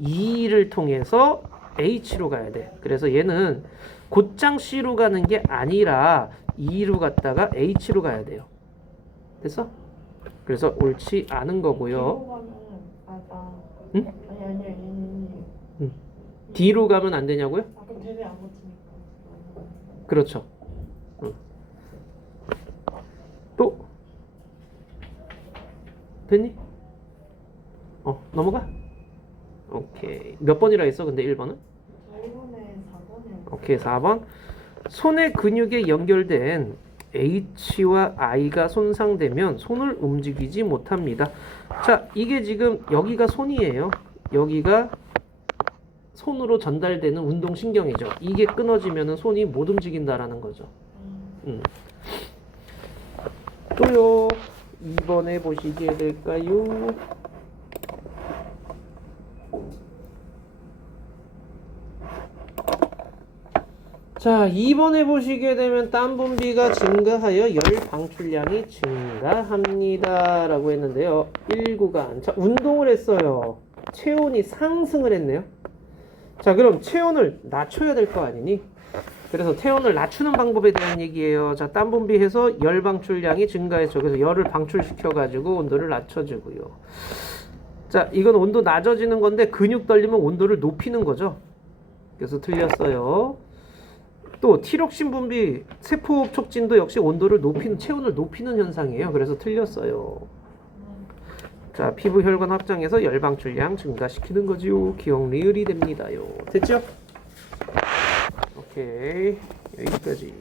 E를 통해서 H로 가야 돼. 그래서 얘는 곧장 C로 가는 게 아니라 E로 갔다가 H로 가야 돼요. 됐어? 그래서 옳지 않은 거고요. 응? 응. D로 가면 안 되냐고요? 그럼 대뇌 안 거치니까. 그렇죠. 응. 또 됐니? 넘어가? 오케이. 몇 번이라 했어? 근데 1번은? 1번에 4번이요. 오케이. 4번. 손의 근육에 연결된 H와 I가 손상되면 손을 움직이지 못합니다. 자, 이게 지금 여기가 손이에요. 여기가 손으로 전달되는 운동신경이죠. 이게 끊어지면 손이 못 움직인다라는 거죠. 또요. 2번에 보시게 될까요? 자, 2번에 보시게 되면 땀 분비가 증가하여 열 방출량이 증가합니다. 라고 했는데요. 1구간. 자, 운동을 했어요. 체온이 상승을 했네요. 자, 그럼 체온을 낮춰야 될 거 아니니? 그래서 체온을 낮추는 방법에 대한 얘기예요. 자, 땀 분비해서 열 방출량이 증가했죠. 그래서 열을 방출시켜가지고 온도를 낮춰주고요. 자, 이건 온도 낮아지는 건데 근육 떨리면 온도를 높이는 거죠. 그래서 틀렸어요. 또 티록신 분비, 세포호흡 촉진도 역시 온도를 높이는, 체온을 높이는 현상이에요. 그래서 틀렸어요. 자, 피부 혈관 확장해서 열 방출량 증가시키는 거지요. 기억 리을이 됩니다요. 됐죠? 오케이, 여기까지.